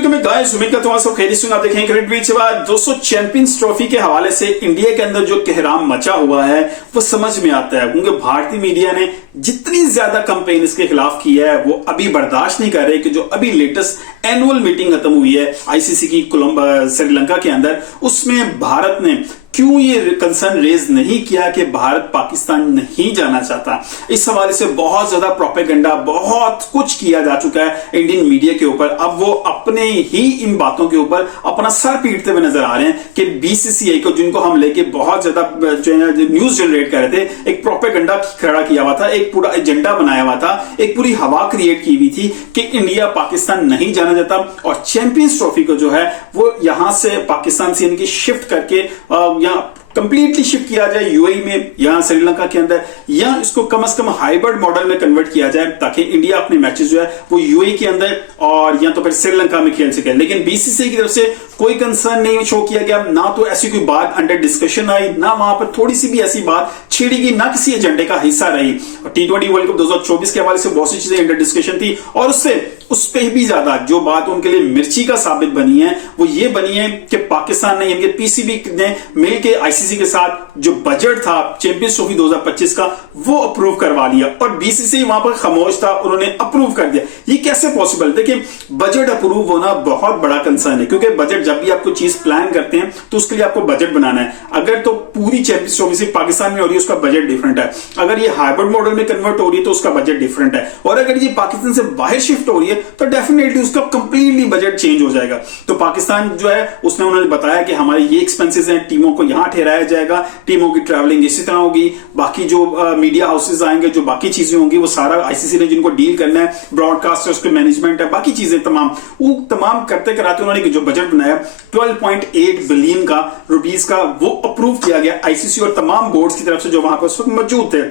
Welcome guys, उम्मीद करता हूं सब खैरियत से आप देखें क्रिकेट बीच के बाद दोस्तों चैंपियंस ट्रॉफी के हवाले से इंडिया के अंदर जो कहराम मचा हुआ है वो समझ में आता है, क्योंकि भारतीय मीडिया ने जितनी ज्यादा कंपेन इसके खिलाफ की है वो अभी बर्दाश्त नहीं कर रहे कि जो अभी लेटेस्ट एनुअल मीटिंग खत्म हुई है आईसीसी की श्रीलंका के अंदर, उसमें भारत ने क्यों ये कंसर्न रेज नहीं किया कि भारत पाकिस्तान नहीं जाना चाहता। इस हवाले से बहुत ज्यादा प्रोपेगेंडा, बहुत कुछ किया जा चुका है इंडियन मीडिया के ऊपर। अब वो अपने ही इन बातों के ऊपर अपना सर पीटते हुए नजर आ रहे हैं कि बीसीसीआई को, जिनको हम लेके बहुत ज्यादा न्यूज जनरेट कर रहे थे, एक प्रोपेगेंडा खड़ा किया हुआ था, एक पूरा एजेंडा बनाया हुआ था, एक पूरी हवा क्रिएट की हुई थी कि इंडिया पाकिस्तान नहीं जाना चाहता और चैंपियंस ट्रॉफी को जो है वो यहां से पाकिस्तान से इनकी शिफ्ट करके या कंप्लीटली शिफ्ट किया जाए यूएई में, यहां श्रीलंका के अंदर, या इसको कम से कम हाइब्रिड मॉडल में कन्वर्ट किया जाए ताकि इंडिया अपने मैचेस जो है वो यूएई के अंदर और या तो फिर श्रीलंका में खेल सके। लेकिन बीसीसीआई की तरफ से कोई कंसर्न नहीं शो किया गया, ना तो ऐसी कोई बात अंडर डिस्कशन आई, ना वहां पर थोड़ी सी भी ऐसी बात छेड़ी गई, ना किसी एजेंडे का हिस्सा रही। T20 वर्ल्ड कप 2024 के हवाले से बहुत सी चीजें अंडर डिस्कशन थी और उस पे भी ज्यादा जो बात उनके लिए मिर्ची का साबित बनी है वो ये बनी है कि पाकिस्तान ने, इनके पीसीबी ने मिलकर आईसीसी के साथ जो बजट था चैंपियंस ट्रॉफी 2025 का वो अप्रूव करवा लिया और बीसीसीआई वहां पर खामोश था, उन्होंने अप्रूव कर दिया। ये कैसे पॉसिबल? देखिए, बजट अप्रूव होना बहुत बड़ा कंसर्न है, क्योंकि बजट जब भी आप कोई चीज प्लान करते हैं तो उसके लिए आपको बजट बनाना है। अगर तो पूरी चैंपियंस ट्रॉफी सिर्फ पाकिस्तान में हो रही है उसका बजट डिफरेंट है, अगर ये हाइब्रिड मॉडल में कन्वर्ट हो रही है तो उसका बजट डिफरेंट है, और अगर ये पाकिस्तान से बाहर शिफ्ट हो रही है तो डेफिनेटली उसका कंप्लीटली बजट चेंज हो जाएगा। तो पाकिस्तान जो है उसने उन्होंने बताया कि हमारे ये एक्सपेंसेस हैं, टीमों को यहां ठहराया जाएगा, टीमों की ट्रैवलिंग इसी तरह होगी, बाकी जो मीडिया हाउसेज आएंगे, जो बाकी चीजें होंगी वो सारा आईसीसी ने जिनको डील करना है, ब्रॉडकास्टर्स के मैनेजमेंट है, बाकी चीजें तमाम करते कराते उन्होंने जो बजट बनाया 12.8 बिलियन का रुपीस का वो अप्रूव किया गया आईसीसी और तमाम बोर्ड्स की तरफ से जो वहां पर उस वक्त मौजूद थे।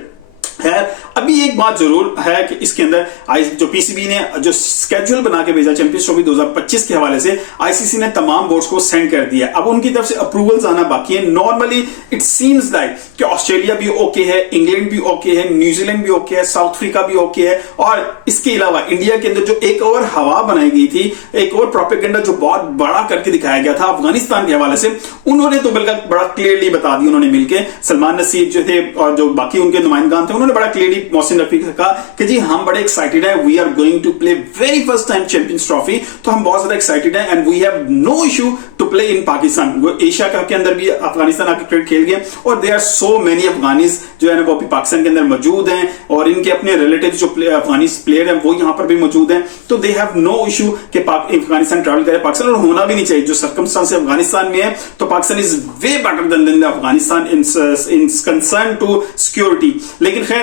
है अभी एक बात जरूर है कि इसके अंदर जो पीसीबी ने जो स्केड्यूल बना के भेजा चैंपियंस ट्रॉफी 2025 के हवाले से आईसीसी ने तमाम बोर्ड्स को सेंड कर दिया। अब उनकी तरफ से अप्रूवल्स आना बाकी है। नॉर्मली इट सीम्स लाइक कि ऑस्ट्रेलिया भी ओके है, इंग्लैंड भी ओके है, न्यूजीलैंड भी ओके है, साउथ अफ्रीका भी ओके है, और इसके अलावा इंडिया के अंदर जो एक और हवा बनाई गई थी, एक और प्रोपेगेंडा जो बहुत बड़ा करके दिखाया गया था अफगानिस्तान के हवाले से, उन्होंने तो बिल्कुल बड़ा क्लियरली बता दिया। उन्होंने मिलकर सलमान नसीर जो थे और जो बाकी उनके नुमाइंदगान थे, बड़ा क्लियरली मोहसिन रफी का कहा कि जी हम बड़े एक्साइटेड हैं, we are going to play very first time champions trophy, तो हम बहुत ज्यादा एक्साइटेड हैं and we have no issue to play in Pakistan. वो एशिया कप के अंदर भी अफगानिस्तान आके क्रिकेट खेल गए और there are so many Afghanis जो है ना वो भी पाकिस्तान के अंदर मौजूद हैं और इनके अपने रिलेटिव जो अफगानी प्लेयर हैं वो यहां पर भी मौजूद हैं, तो दे हैव नो इशू कि अफगानिस्तान ट्रैवल करे पाकिस्तान, और होना भी नहीं चाहिए। जो सर्कमस्टांस अफगानिस्तान में है तो Pakistan is way better than Afghanistan in concern to security. लेकिन खैर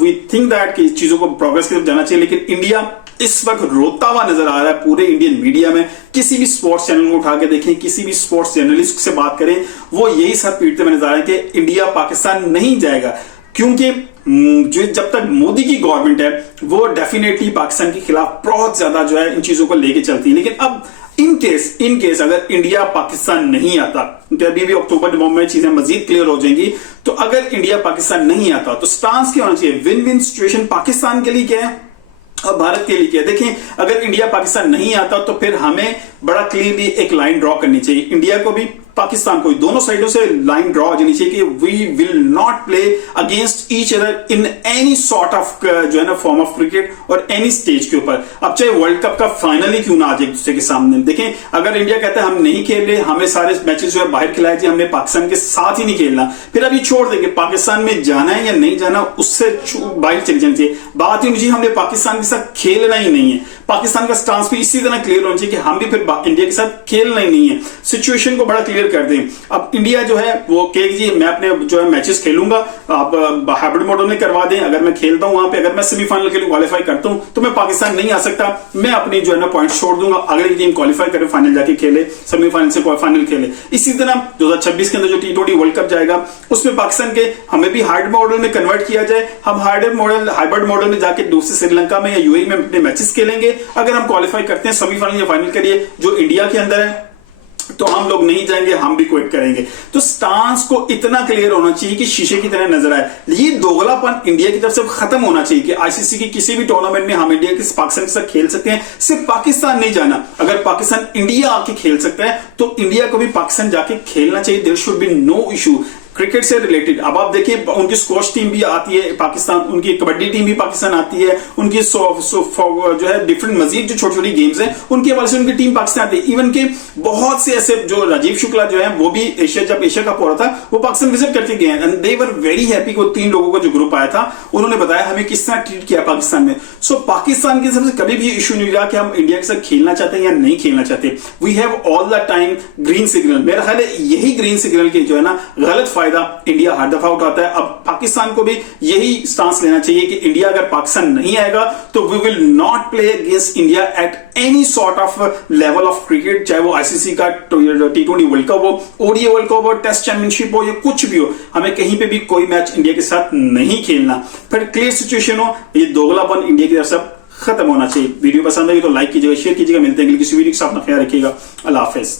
वी थिंक दैट कि चीजों को प्रोग्रेस की तरफ जाना चाहिए, लेकिन इंडिया इस वक्त रोता हुआ नजर आ रहा है पूरे इंडियन मीडिया में। किसी भी स्पोर्ट्स चैनल को उठा के देखें, किसी भी स्पोर्ट्स जर्नलिस्ट से बात करें, वो यही सर पीटते हुए नजर आ रहे हैं कि इंडिया पाकिस्तान नहीं जाएगा, क्योंकि जो जब तक मोदी की गवर्नमेंट है वो डेफिनेटली पाकिस्तान के खिलाफ बहुत ज्यादा जो है इन चीजों को लेके चलती है। लेकिन अब इन केस अगर इंडिया पाकिस्तान नहीं आता, अभी भी अक्टूबर नवंबर में चीजें मजीद क्लियर हो जाएंगी, तो अगर इंडिया पाकिस्तान नहीं आता तो स्टांस क्या होना चाहिए? विन विन सिचुएशन पाकिस्तान के लिए क्या है और भारत के लिए क्या है? देखें, अगर इंडिया पाकिस्तान नहीं आता तो फिर हमें बड़ा क्लियरली एक लाइन ड्रॉ करनी चाहिए, इंडिया को भी पाकिस्तान को, दोनों साइडों से लाइन ड्रॉ हो जानी चाहिए कि we will not play against each other in any sort of जो है ना फॉर्म ऑफ क्रिकेट और एनी स्टेज के ऊपर। अब चाहे वर्ल्ड कप का फाइनल ही क्यों ना आ जाए एक दूसरे के सामने। देखें, अगर इंडिया कहता है हम नहीं खेल रहे, हमें सारे मैचेस जो है बाहर खिलाए जाए, हमने पाकिस्तान के साथ ही नहीं खेलना, फिर अभी छोड़ देंगे पाकिस्तान में जाना है या नहीं जाना उससे बाहर चली जानी चाहिए। बात ही मुझे हमने पाकिस्तान के साथ खेलना ही नहीं है, पाकिस्तान का स्टांस भी इसी तरह क्लियर होना चाहिए कि हम भी फिर इंडिया के साथ खेलना ही नहीं है। सिचुएशन को बड़ा क्लियर कर दें। अब इंडिया जो है वो कहेगी जी मैं अपने जो है मैचेस खेलूंगा, आप हाइब्रिड मॉडल में करवा दें, अगर मैं खेलता हूं वहां पे, अगर मैं सेमीफाइनल के लिए क्वालिफाई करता हूं तो मैं पाकिस्तान नहीं आ सकता, मैं अपनी जो है ना पॉइंट छोड़ दूंगा, अगली टीम क्वालिफाई करे, फाइनल जाके खेले, सेमीफाइनल से फाइनल खेले। इसी तरह 2026 के अंदर जो T20 वर्ल्ड कप जाएगा उसमें पाकिस्तान के हमें भी हाइब्रिड मॉडल में कन्वर्ट किया जाए, हम हाइब्रिड मॉडल में जाके दूसरे श्रीलंका में या यूएई में अपने मैचेस खेलेंगे, अगर हम क्वालिफाई करते हैं सेमीफाइनल या फाइनल के लिए जो इंडिया के अंदर है तो हम लोग नहीं जाएंगे, हम भी क्विट करेंगे। तो स्टांस को इतना क्लियर होना चाहिए कि शीशे की तरह नजर आए। ये दोगलापन इंडिया की तरफ से खत्म होना चाहिए कि आईसीसी की किसी भी टूर्नामेंट में हम इंडिया के पाकिस्तान के साथ खेल सकते हैं, सिर्फ पाकिस्तान नहीं जाना। अगर पाकिस्तान इंडिया आके खेल सकता है तो इंडिया को भी पाकिस्तान जाके खेलना चाहिए। There should be no issue cricket से रिलेटेड। अब आप देखिए उनकी स्क्वॉश टीम भी आती है पाकिस्तान, उनकी कबड्डी टीम भी पाकिस्तान आती है, उनकी जो है डिफरेंट मजीद जो छोटी छोटी गेम्स हैं उनके हवाले से उनकी टीम पाकिस्तान आती है। इवन के बहुत से ऐसे जो राजीव शुक्ला जो है वो भी एशिया, जब एशिया कप हो रहा था वो पाकिस्तान विजिट करके गए हैं and they were very happy. वो 3 लोगों का जो ग्रुप आया था उन्होंने बताया हमें किस तरह ट्रीट किया पाकिस्तान में। सो पाकिस्तान की सबसे कभी भी इशू नहीं रहा कि हम इंडिया के साथ खेलना चाहते हैं या नहीं खेलना चाहते। We have all the time green signal. मेरा ख्याल है यही ग्रीन सिग्नल के जो है ना गलत फायदा इंडिया हर दफा उठाता है। अब पाकिस्तान को भी यही स्टांस लेना चाहिए कि इंडिया अगर पाकिस्तान नहीं आएगा तो we will not play against India at any sort of level of cricket, चाहे वो आईसीसी का T20 वर्ल्ड कप हो, ओडीआई वर्ल्ड कप हो, टेस्ट चैंपियनशिप हो या कुछ भी हो, हमें कहीं पे भी कोई मैच इंडिया के साथ नहीं खेलना। फिर क्लियर सिचुएशन हो, ये दोगलापन इंडिया की तरफ से खत्म होना चाहिए। वीडियो पसंद आई तो लाइक कीजिएगा, शेयर कीजिएगा। मिलते हैं किसी वीडियो के साथ, अपना ख्याल रखिएगा। अल्लाह हाफिज।